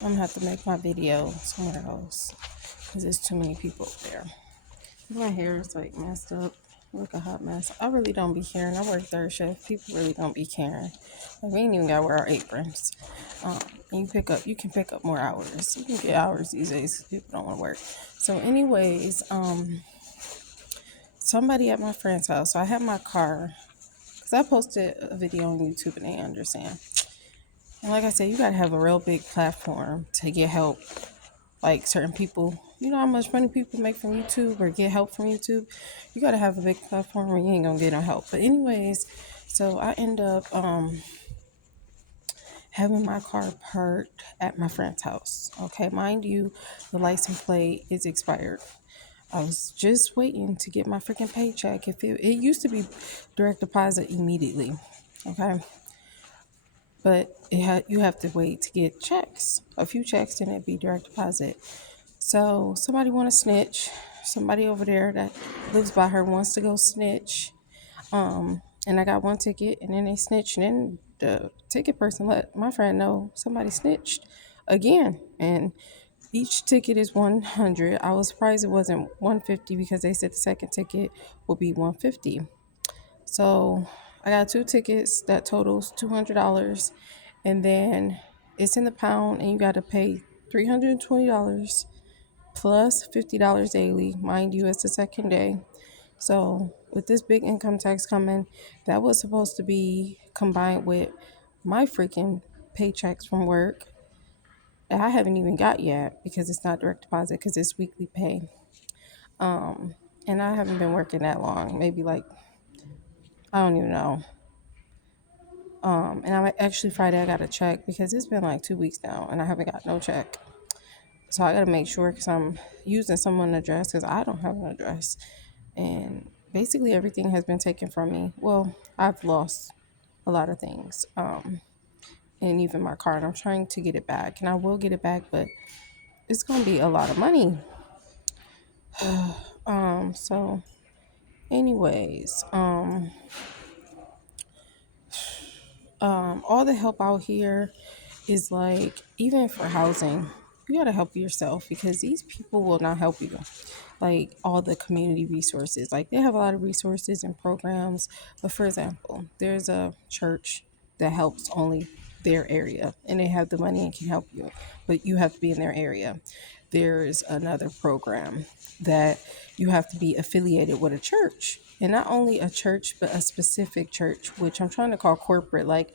I'm gonna have to make my video somewhere else because there's too many people there. My hair is like messed up, like a hot mess. I really don't be caring. I work third shift. People really don't be caring. Like, we ain't even gotta wear our aprons. And you can pick up more hours. You can get hours these days 'cause people don't want to work. So, anyways, somebody at my friend's house. So I have my car because I posted a video on YouTube and they understand. And like I said, you gotta have a real big platform to get help. Like certain people, you know how much money people make from YouTube or get help from YouTube. You gotta have a big platform or you ain't gonna get no help. But anyways, so I end up having my car parked at my friend's house. Okay, mind you, the license plate is expired. I was just waiting to get my freaking paycheck. If it used to be direct deposit immediately, okay, but you have to wait to get checks, a few checks, and it'd be direct deposit. So somebody want to snitch. Somebody over there that lives by her wants to go snitch. And I got one ticket, and then they snitched. And then the ticket person let my friend know somebody snitched again. And each ticket is 100. I was surprised it wasn't 150 because they said the second ticket will be 150. So I got two tickets that totals $200, and then it's in the pound, and you got to pay $320 plus $50 daily. Mind you, it's the second day. So with this big income tax coming, that was supposed to be combined with my freaking paychecks from work that I haven't even got yet because it's not direct deposit because it's weekly pay. And I haven't been working that long, maybe like I don't even know. And I'm actually Friday I got a check because it's been like 2 weeks now and I haven't got no check. So I got to make sure because I'm using someone's address because I don't have an address. And basically everything has been taken from me. Well, I've lost a lot of things, and even my car. And I'm trying to get it back, and I will get it back, but it's gonna be a lot of money. So, anyways, all the help out here is like even for housing. You gotta help yourself because these people will not help you. Like all the community resources, like they have a lot of resources and programs. But for example, there's a church that helps only their area, and they have the money and can help you, but you have to be in their area. There's another program that you have to be affiliated with a church, and not only a church but a specific church, which I'm trying to call corporate. Like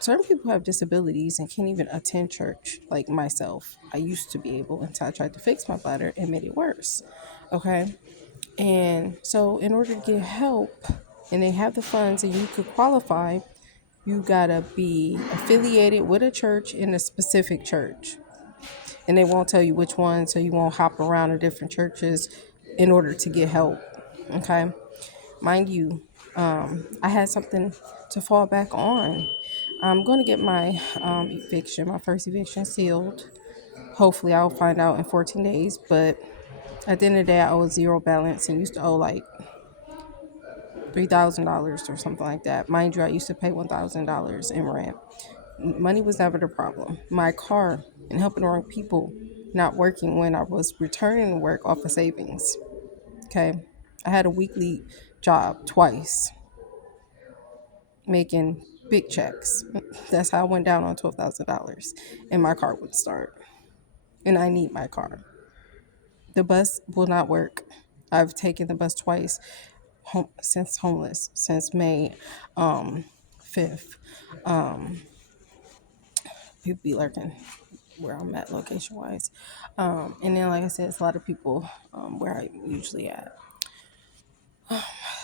certain people have disabilities and can't even attend church, like myself. I used to be able until I tried to fix my bladder and made it worse. Okay. And so in order to get help and they have the funds and you could qualify, you gotta be affiliated with a church in a specific church. And they won't tell you which one, so you won't hop around to different churches in order to get help. Okay. Mind you, I had something to fall back on. I'm going to get my eviction, my first eviction sealed. Hopefully, I'll find out in 14 days. But at the end of the day, I owe zero balance and used to owe like $3,000 or something like that. Mind you, I used to pay $1,000 in rent. Money was never the problem. My car and helping the wrong people not working when I was returning to work off of savings. Okay. I had a weekly job twice making big checks. That's how I went down on $12,000 and my car would start. And I need my car. The bus will not work. I've taken the bus twice since homeless, since May 5th. People be lurking where I'm at location wise. And then, like I said, it's a lot of people where I'm usually at.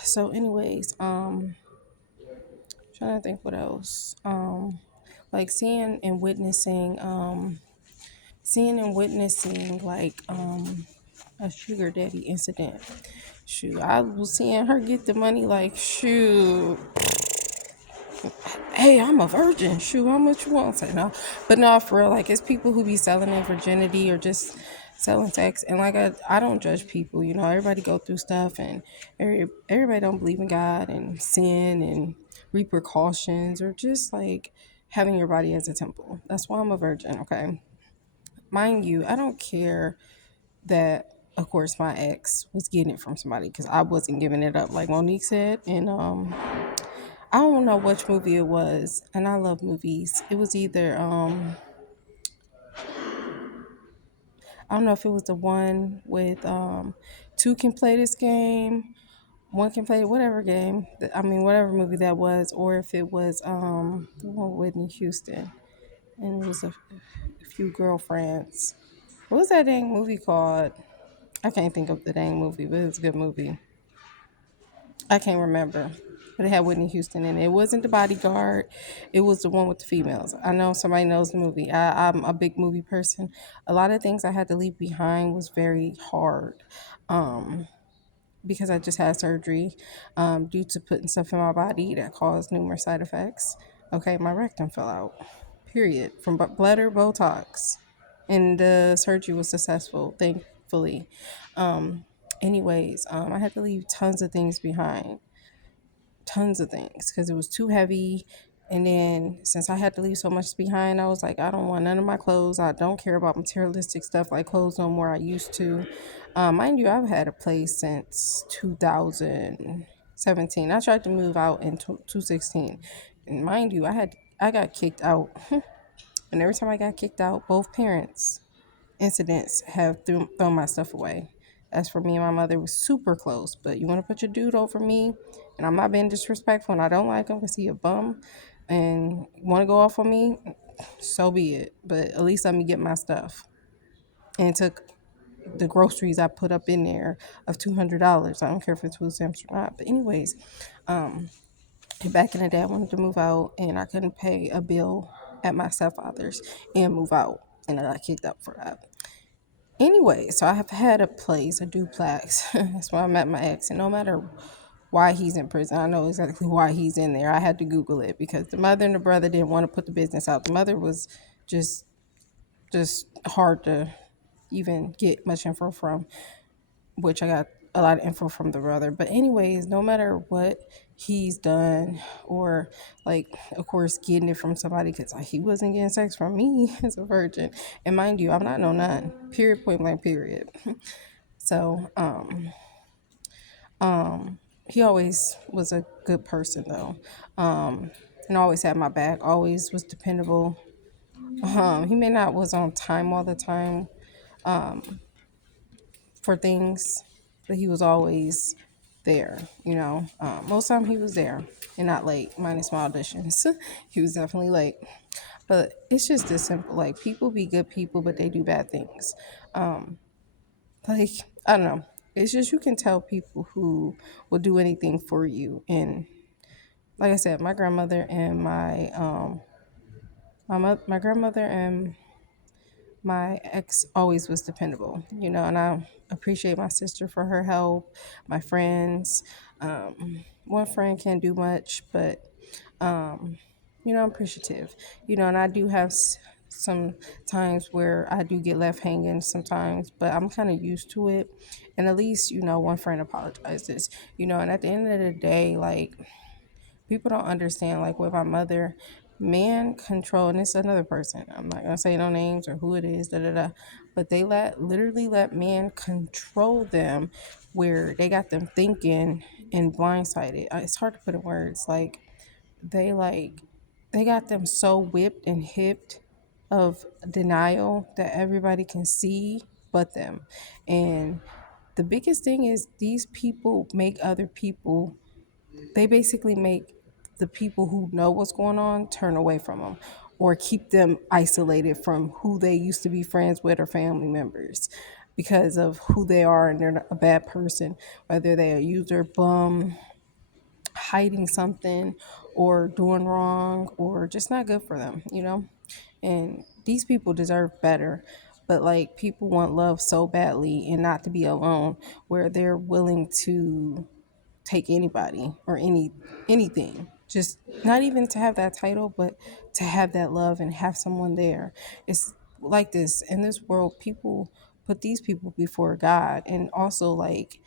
So, anyways, trying to think what else. Like seeing and witnessing like a sugar daddy incident. Shoot, I was seeing her get the money like shoot. Hey, I'm a virgin. Shoot, how much you want? Say no, but no, for real. Like it's people who be selling their virginity or just selling sex, and like I don't judge people. You know, everybody go through stuff, and everybody don't believe in God and sin and repercussions or just like having your body as a temple. That's why I'm a virgin. Okay, mind you, I don't care that, of course, my ex was getting it from somebody because I wasn't giving it up, like Monique said. And I don't know which movie it was, and I love movies. It was either I don't know if it was the one with two can play this game, one can play whatever game. I mean, whatever movie that was, or if it was the one with Whitney Houston, and it was a few girlfriends. What was that dang movie called? I can't think of the dang movie, but it was a good movie. I can't remember. But it had Whitney Houston in it. It wasn't The Bodyguard. It was the one with the females. I know somebody knows the movie. I'm a big movie person. A lot of things I had to leave behind was very hard. Um, because I just had surgery due to putting stuff in my body that caused numerous side effects. Okay, my rectum fell out. Period. From bladder Botox, and the surgery was successful, thankfully. I had to leave tons of things behind, tons of things, because it was too heavy. And then since I had to leave so much behind, I was like, I don't want none of my clothes. I don't care about materialistic stuff like clothes no more. I used to. Mind you, I've had a place since 2017. I tried to move out in 2016. And mind you, I got kicked out. And every time I got kicked out, both parents incidents have thrown my stuff away. As for me and my mother, was super close. But you want to put your dude over me, and I'm not being disrespectful, and I don't like him because he a bum, and want to go off on me, so be it. But at least let me get my stuff. And it took the groceries I put up in there of $200. I don't care if it's food stamps or not. But anyways, back in the day, I wanted to move out, and I couldn't pay a bill at my stepfather's and move out, and I got kicked out for that. Anyway, so I have had a place, a duplex. That's where I met my ex. And no matter why he's in prison, I know exactly why he's in there. I had to Google it because the mother and the brother didn't want to put the business out. The mother was just just hard to even get much info from, which I got a lot of info from the brother. But anyways, no matter what he's done, or like, of course, getting it from somebody, because like, he wasn't getting sex from me as a virgin. And mind you, I'm not no nun. Period. Point blank. Period. So he always was a good person though, and always had my back. Always was dependable. He may not was on time all the time for things, but he was always there. Most time he was there and not late, minus my auditions. He was definitely late. But it's just this simple. Like, people be good people, but they do bad things. Like, I don't know. It's just, you can tell people who will do anything for you. And like I said, my grandmother and my grandmother and my ex always was dependable, and I appreciate my sister for her help, my friends. One friend can't do much, but I'm appreciative, and I do have some times where I do get left hanging sometimes, but I'm kind of used to it. And at least, one friend apologizes, and at the end of the day, like, people don't understand, like with my mother, man control, and it's another person, I'm not gonna say no names or who it is, but they literally let man control them, where they got them thinking and blindsided. It's hard to put in words. Like they got them so whipped and hipped of denial that everybody can see but them. And the biggest thing is, these people make other people, they basically make the people who know what's going on turn away from them, or keep them isolated from who they used to be friends with or family members, because of who they are, and they're a bad person, whether they're a user, bum, hiding something, or doing wrong, or just not good for them. And these people deserve better. But like, people want love so badly and not to be alone, where they're willing to take anybody or anything, just not even to have that title, but to have that love and have someone there. It's like this in this world, people put these people before God, and also like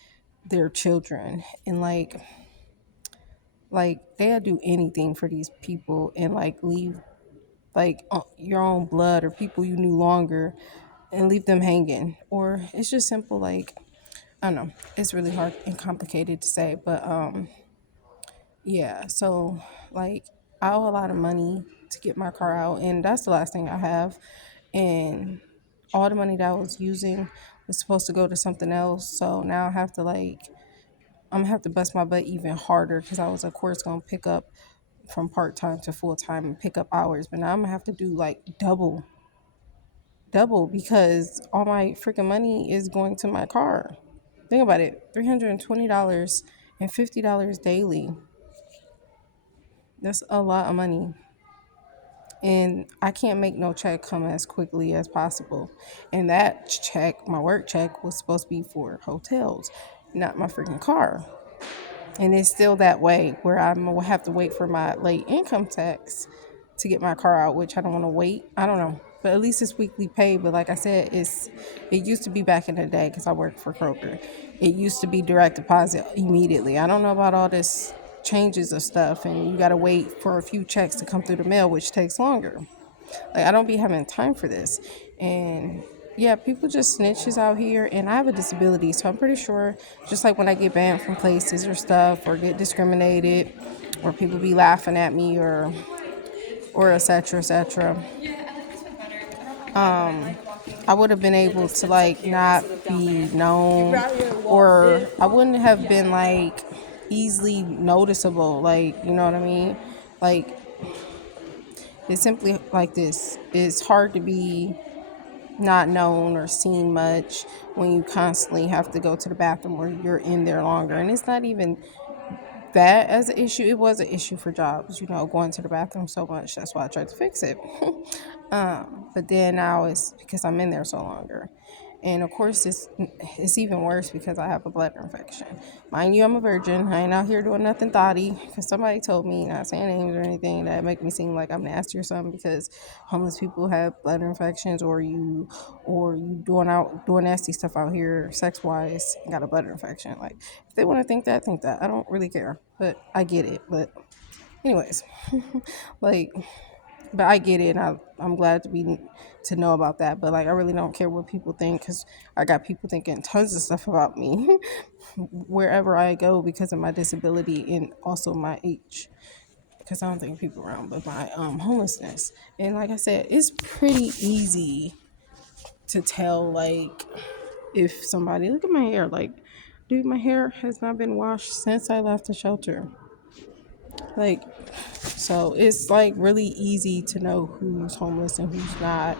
their children, and like they'll do anything for these people, and like leave like your own blood or people you knew longer and leave them hanging. Or it's just simple, like, I don't know. It's really hard and complicated to say, but yeah. So like, I owe a lot of money to get my car out, and that's the last thing I have. And all the money that I was using was supposed to go to something else. So now I have to like, I'm gonna have to bust my butt even harder because I was of course gonna pick up from part time to full time and pick up hours, but now I'm gonna have to do like double because all my freaking money is going to my car. Think about it, $320 and $50 daily. That's a lot of money. And I can't make no check come as quickly as possible. And that check, my work check, was supposed to be for hotels, not my freaking car. And it's still that way where I'm gonna have to wait for my late income tax to get my car out, which I don't want to wait. I don't know, but at least it's weekly pay. But like I said, it used to be back in the day because I worked for Kroger. It used to be direct deposit immediately. I don't know about all this changes of stuff, and you got to wait for a few checks to come through the mail, which takes longer. Like, I don't be having time for this. And yeah, people just snitches out here, and I have a disability, so I'm pretty sure just like when I get banned from places or stuff or get discriminated or people be laughing at me or etc etc, I would have been able to like not be known, or I wouldn't have been like easily noticeable, like, you know what I mean? Like, it's simply like this. It's hard to be not known or seen much when you constantly have to go to the bathroom or you're in there longer. And it's not even that as an issue. It was an issue for jobs, going to the bathroom so much. That's why I tried to fix it. But then now it's because I'm in there so longer. And of course, it's even worse because I have a bladder infection. Mind you, I'm a virgin. I ain't out here doing nothing thoughty because somebody told me, not saying names or anything, that make me seem like I'm nasty or something because homeless people have bladder infections, or you doing nasty stuff out here sex wise and got a bladder infection. Like, if they want to think that, think that. I don't really care, but I get it. But anyways, like, but I get it, and I'm glad to know about that. But like, I really don't care what people think because I got people thinking tons of stuff about me wherever I go because of my disability and also my age. Because I don't think people around, but my homelessness. And like I said, it's pretty easy to tell, like, if somebody, look at my hair, like, dude, my hair has not been washed since I left the shelter. Like, so it's like really easy to know who's homeless and who's not,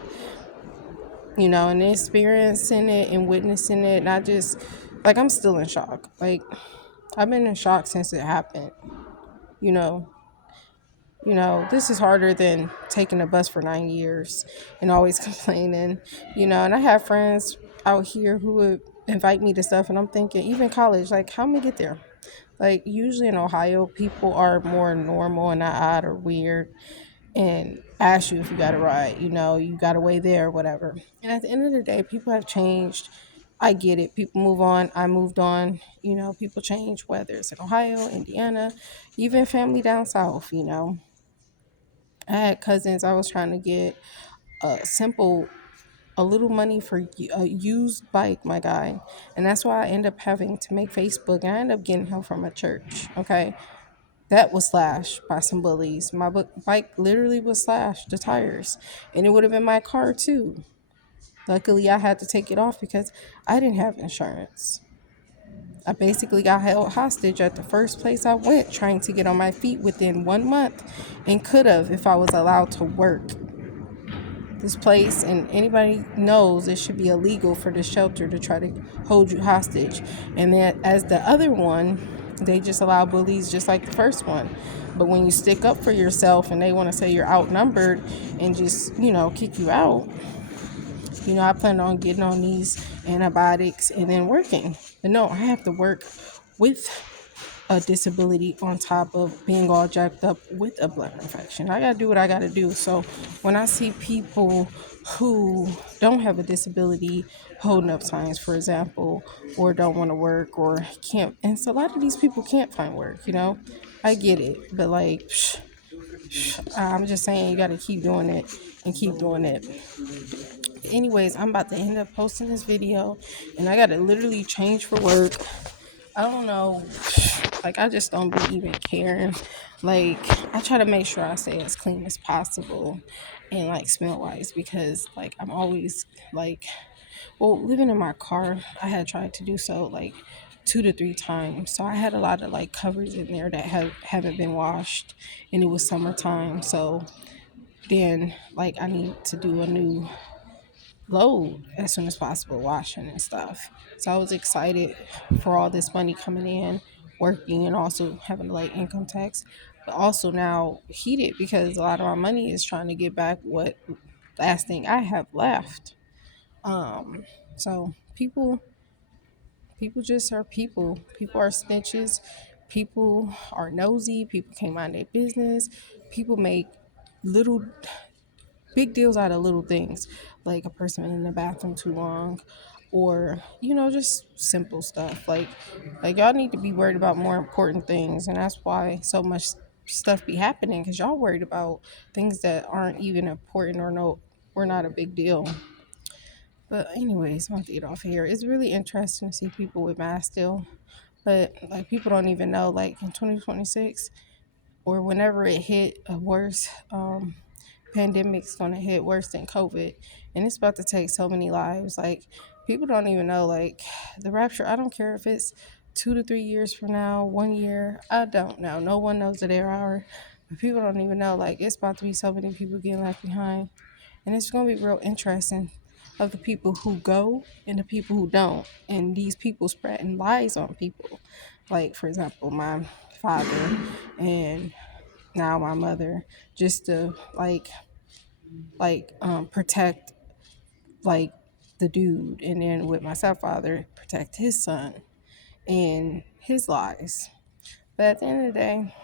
and experiencing it and witnessing it. Not just like, I'm still in shock. Like, I've been in shock since it happened. You know, this is harder than taking a bus for 9 years and always complaining. And I have friends out here who would invite me to stuff, and I'm thinking, even college, like, how am I get there? Like, usually in Ohio, people are more normal and not odd or weird and ask you if you got a ride, you got a way there, whatever. And at the end of the day, people have changed. I get it. People move on. I moved on. People change, whether it's in Ohio, Indiana, even family down south. I had cousins. I was trying to get a little money for a used bike, my guy. And that's why I end up having to make Facebook. And I end up getting help from a church. Okay. That was slashed by some bullies. My bike literally was slashed, the tires. And it would have been my car too. Luckily, I had to take it off because I didn't have insurance. I basically got held hostage at the first place I went, trying to get on my feet within 1 month, and could have if I was allowed to work. This place, and anybody knows, it should be illegal for the shelter to try to hold you hostage. And then as the other one, they just allow bullies just like the first one. But when you stick up for yourself and they want to say you're outnumbered and just, kick you out, I plan on getting on these antibiotics and then working. But no, I have to work with a disability on top of being all jacked up with a blood infection. I gotta do what I gotta do. So when I see people who don't have a disability holding up signs, for example, or don't want to work or can't, and so a lot of these people can't find work, I get it, but like, I'm just saying, you gotta keep doing it and keep doing it. anyways, I'm about to end up posting this video, and I gotta literally change for work. I don't know, like I just don't be even caring. Like I try to make sure I stay as clean as possible, and like smell wise, because like I'm always like, well, living in my car, I had tried to do so like 2 to 3 times. So I had a lot of like covers in there that haven't been washed, and it was summertime. So then like I need to do a new load as soon as possible, washing and stuff. So I was excited for all this money coming in, working, and also having to like income tax, but also now heated because a lot of my money is trying to get back what last thing I have left. Um, so people just are people. People are snitches. People are nosy. People can't mind their business. People make little big deals out of little things, like a person in the bathroom too long, or just simple stuff. Like y'all need to be worried about more important things, and that's why so much stuff be happening, because y'all worried about things that aren't even important or no, we're not a big deal. But anyways, I'm gonna get off here. It's really interesting to see people with masks still, but like people don't even know, like in 2026 or whenever it hit a worse pandemic's gonna hit worse than COVID, and it's about to take so many lives. Like people don't even know, like the rapture. I don't care if it's 2 to 3 years from now, 1 year. I don't know. No one knows the day or hour. But people don't even know. Like it's about to be so many people getting left behind, and it's gonna be real interesting of the people who go and the people who don't, and these people spreading lies on people. Like for example, my father and now my mother, just to protect like the dude, and then with my stepfather protect his son and his lies. But at the end of the day,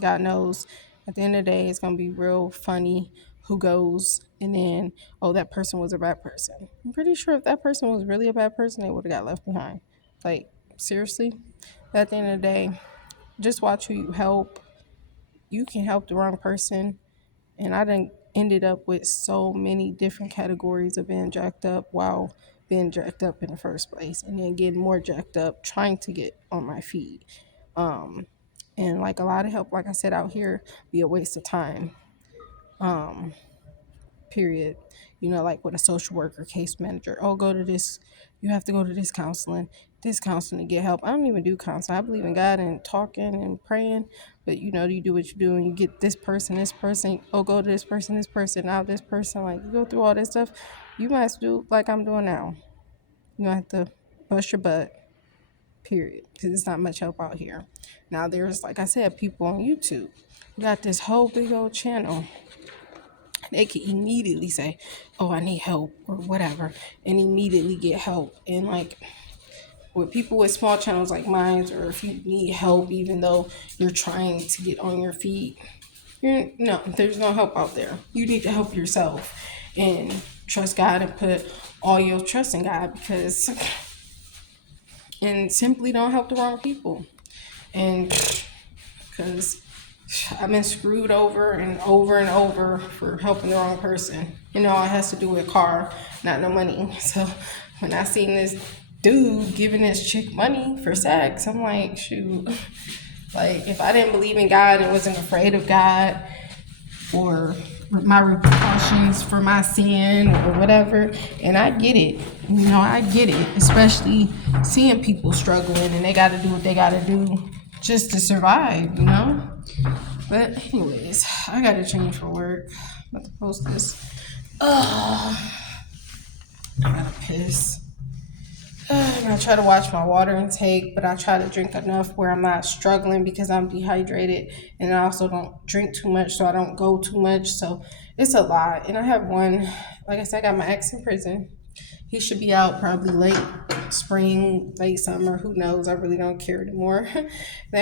God knows, at the end of the day it's gonna be real funny who goes, and then, oh, that person was a bad person. I'm pretty sure if that person was really a bad person, they would have got left behind. Like seriously. But at the end of the day, just watch who you help. You can help the wrong person, and I done ended up with so many different categories of being jacked up while being jacked up in the first place, and then getting more jacked up trying to get on my feet. um and like a lot of help, like I said, out here be a waste of time. um Period. Like with a social worker, case manager, oh, go to this, you have to go to this counseling to get help. I don't even do counseling. I believe in God and talking and praying, but you do what you do, and you get this person, oh, go to this person, now this person, like you go through all this stuff. You might as well do like I'm doing now. You don't have to bust your butt, period, because it's not much help out here. Now there's, like I said, people on YouTube who got this whole big old channel. They can immediately say, oh, I need help or whatever, and immediately get help. And like with people with small channels like mine, or if you need help even though you're trying to get on your feet, no, there's no help out there. You need to help yourself and trust God and put all your trust in God, and simply don't help the wrong people. And because I've been screwed over and over and over for helping the wrong person. It has to do with car, not no money. So when I seen this dude giving this chick money for sex, I'm like, shoot. Like, if I didn't believe in God and wasn't afraid of God or my repercussions for my sin or whatever, and I get it. I get it, especially seeing people struggling and they got to do what they got to do just to survive. But anyways, I got to change for work. I'm about to post this. I gotta piss. I try to watch my water intake, but I try to drink enough where I'm not struggling because I'm dehydrated, and I also don't drink too much, so I don't go too much. So it's a lot. And I have one, like I said, I got my ex in prison. He should be out probably late spring, late summer. Who knows? I really don't care anymore. Then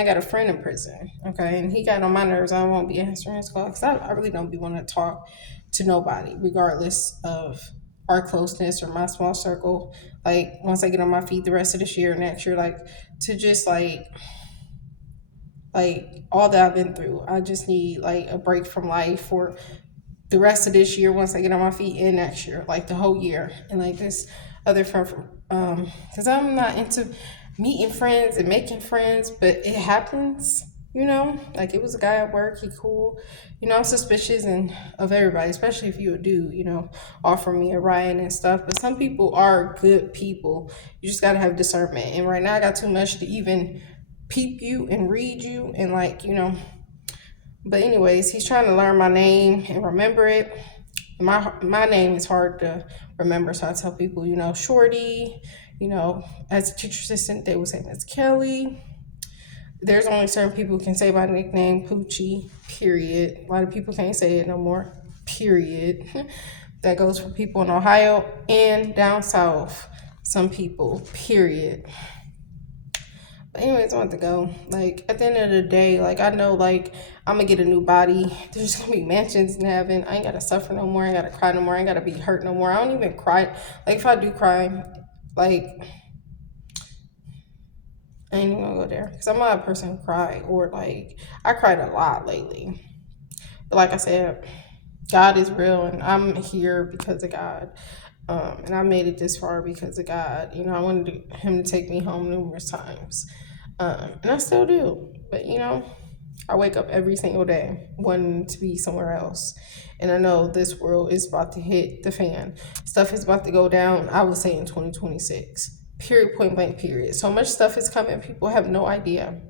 I got a friend in prison, okay, and he got on my nerves. I won't be answering his call because I really don't be wanting to talk to nobody, regardless of our closeness or my small circle. Like once I get on my feet the rest of this year, next year, like to just like all that I've been through, I just need like a break from life, or the rest of this year once I get on my feet and next year, like the whole year. And like this other friend from because I'm not into meeting friends and making friends, but it happens, you know? Like it was a guy at work, he cool. You know, I'm suspicious and of everybody, especially if you a dude, you know, offer me a ride and stuff. But some people are good people. You just gotta have discernment. And right now I got too much to even peep you and read you and like, you know, but anyways, he's trying to learn my name and remember it. My name is hard to remember, so I tell people, you know, Shorty. You know, as a teacher assistant, they would say Miss Kelly. There's only certain people who can say my nickname, Poochie. Period. A lot of people can't say it no more. Period. That goes for people in Ohio and down south. Some people. Period. Anyways, I want to go. Like at the end of the day, like I know, like I'm gonna get a new body. There's gonna be mansions in heaven. I ain't gotta suffer no more. I ain't gotta cry no more. I ain't gotta be hurt no more. I don't even cry. Like if I do cry, like I ain't even gonna go there because I'm not a person who cry or like I cried a lot lately. But like I said, God is real, and I'm here because of God. And I made it this far because of God. You know, I wanted Him to take me home numerous times, and I still do. But you know, I wake up every single day wanting to be somewhere else, and I know this world is about to hit the fan. Stuff is about to go down. I would say in 2026. Period. Point blank. Period. So much stuff is coming. People have no idea.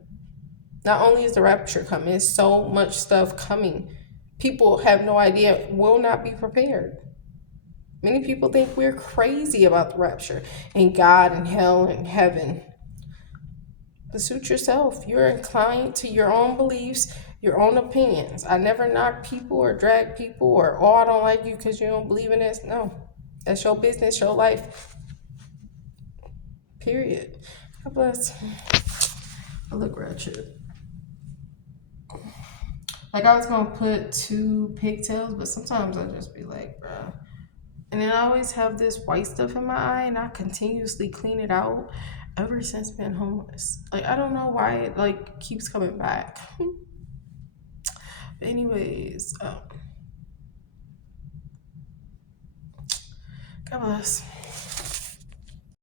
Not only is the rapture coming, it's so much stuff coming. People have no idea, will not be prepared. Many people think we're crazy about the rapture and God and hell and heaven. But suit yourself. You're inclined to your own beliefs, your own opinions. I never knock people or drag people or, oh, I don't like you because you don't believe in this. No, that's your business, your life, period. God bless. I look ratchet. Like I was gonna put two pigtails, but sometimes I just be like, bruh. And then I always have this white stuff in my eye, and I continuously clean it out ever since being homeless. Like I don't know why it like keeps coming back. But anyways, God bless.